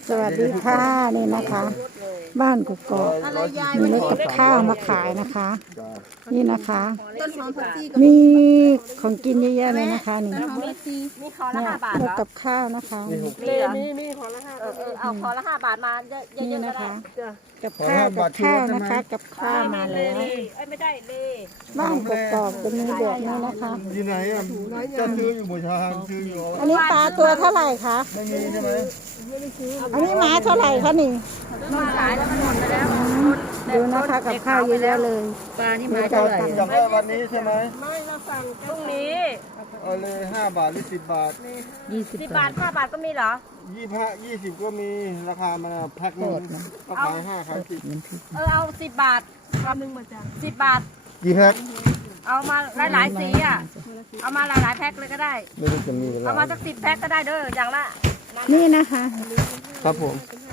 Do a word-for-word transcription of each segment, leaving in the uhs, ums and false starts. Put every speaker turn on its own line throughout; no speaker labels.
สวัสดีค่ะนี่นะคะ บ้านกกอกมีรถกับข้าวมาขายนะคะ นี่นะคะ มีของกินเยอะแยะเลยนะคะนี่
มีคอละ
เนี่ย
ห้าบาท
ร
เห
ถ
รอ
กับข้าวนะคะ
มีเหรอมีมีคอละห้าเออเออเอาคอละห้าบาทมาเยอะเย
นี่
อะๆ
นะ
ก็ได้
คะกับข้าวกับข้าวนะคะ กับข้าวมาแล้ว
เอ้ยไม่ได้เลย
บ้านกกอกจะมีแบบนี้นะคะ
อยู่ไหนอ่ะจะซื้ออยู่บูชาซื้ออยู่
อันนี้ปลาตัวเท่าไหร่คะ
ไม่มีใช่ไหม
อันนี้ไม้เท่าไหร่คะนี่
มันขายแล้วมันหมดไปแล้ว
ดูนะคะกับข้าวเยอะแยะเลย
ปลานี่
มี
มา
จ่า
เท่าย ไหร่
ตังค์
จำได้วันนี้ใช่ไหม
พรุ่งนี้
เอาเลยห้าบาทหรือสิบบาท
ยี่สิบ
สิบบาทห้าบาทก็มีเหรอ
ยี่ห้ายี่สิบก็มีราคามันอะแพ็คหนึงก็ขายห้าขายสิบ
เออเอาสิบบาทคำหนึ่งมาจ้ะสิบบาท
กี่แพ็ค
เอามาหลายๆสีอ่ะเอามาหลายๆแพ็คเลยก็ได้
ไม่รู้จะมีเว
เอา
ลา
มาสักสิบแพ็คก็ได้เด้ออย่างละ
นี่นะคะ
ครับผม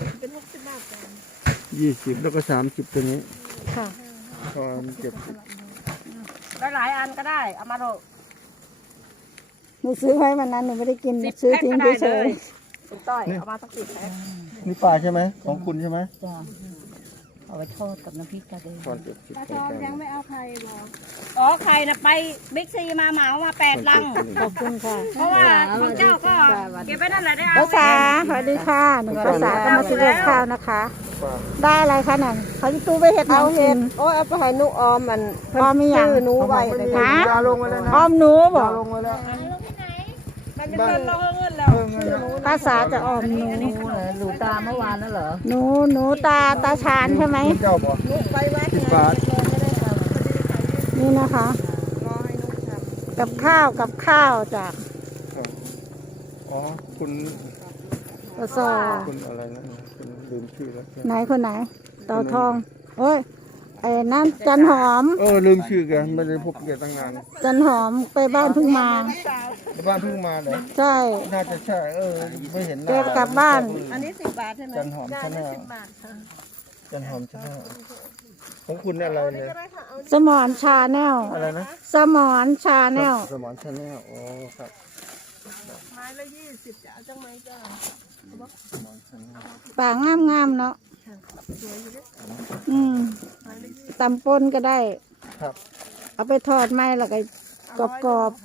ยี่สิบแล้วก็สามสิบตัวนี้
ค่ะ
ตอนเจ็ดสิบ
หลายๆอันก็ได้เอามาเถอะ
หนูซื้อไว้วันนั้นหนูไม่ได้กิน
สิบ
ซื้อ
แพ็ค
ทิ้ง
ก็ได้
เฉ
เลย ยคุณต้อยเอามาสักสิบแพ็ค
นี่ปลาใช่ไหมของคุณใช่ไหม
จ้ะเอาไปทอดกับน้ำพริกกระเดย
ตอนเจ็ดสิบ
อ๋อใครนะไปบิ๊กซีมาเหมามาแปดลัง
ขอบคุณค่ะ
เพราะว่าของเจ้าก็เก็บไว้นั่นแหละได้เอา
ภาษาสวัสดีค่ะหนูภาษาก็มาซื้อกับข้าวนะคะ ได้อะไรคะนั่นเขาจะตู้ไปเห็ดน้ำกิน
โอ้ยเอาไปให้นุออมมัน
พอมีอย่าง
หนูไว้
ไม่
แต่
มี
ฮะ
ยาลงไว้แล้วนะ
อ้อมหนูบอก
ยาลงไว้แล้ว
มันเป็นเงินเราเงินแล้ว
เออเงินแล้ว
ภาษาจะอ้อมหนู
หนูเหรอหนูตาเมื่อวานนั่นเหรอ
หนูหนูตาตาชานใช่ไหม
เจ้าบอกสิบบาท
นี่นะคะ กับข้าวกับข้าวจาก
อ๋อคุณ
ปสอ
คุณอะไรนะคุณลืมชื่อแล้ว
ไหนคนไหนต่อทองโอ้ยไอ้นั่นจันหอม
เออลืมชื่อแกไม่ได้พบแกตั้งนาน
จันหอมไปบ้านเพิ่งมา
บ้านเพิ่งมาเหรอ
ใช่
น่าจะใช่เออไม่เห็นหน้า
เก็บกลับบ้าน
อันนี้สิบบาทใช่ไหม
จันหอมชาแนลจันหอมชาแนลของคุณอะไรเนี่ย
สมอนชาแนล
อะไรนะ
สมอนชาแนล
สมอนชาแนลโอ้ครับ
ไม้ละยี่สิบจะเอาจังไหมจ้า
สมอนชาแนล
ปากงามงามๆเนาะอืมตำปนก็ได้
ครับ
เอาไปทอดไหมแล้วก็กรอบกรอบ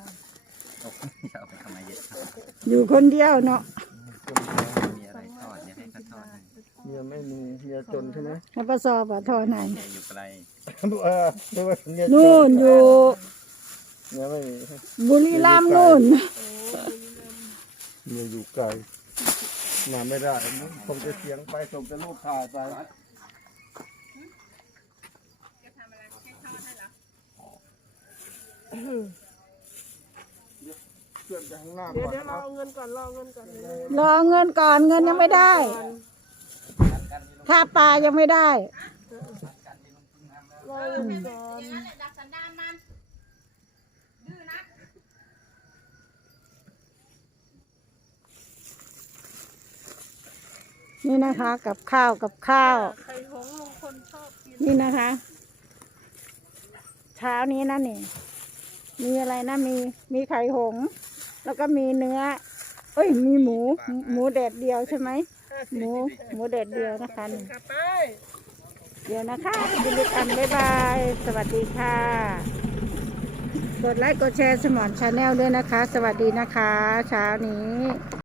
ๆอยู่คนเดียวเนาะ
เมียไม่มีเมียจนใช่ไหม
ให้ประสอบอะทอดไหน
เออไม่ว่าเมียจ
นู่นอยู่
เมียไม่มี
บุรีรัมย์นู่น
เมียอยู่ไกลมาไม่ได้ผมจะเสียงไปส่งจะลูกถ่ายไปเพื่อนไปข้างหน้าก่อน
เดี๋ยวเราเอาเงินก่อนรอเงินก่อน
รอเงินก่อนเงินยังไม่ได้ ค่าปลายังไม่ได้
รอเงินก่อน
นี่นะคะ กับข้าวกับข้าว
ไข่หงส์ลุงคนชอบกิน
นี่นะคะ เช้านี้นะนี่ มีอะไรนะมีมีไข่หงส์แล้วก็มีเนื้อ เอ้ย มีหมู หมูแดดเดียวใช่ไหมหมูหมูแดดเดียวนะคะนี่
กลับไป
เดี๋ยวนะคะกินด้วยกันบ๊ายบาย สวัสดีค่ะ กดไลค์กดแชร์สมอนชาแนลด้วยนะคะ สวัสดีนะคะ เช้านี้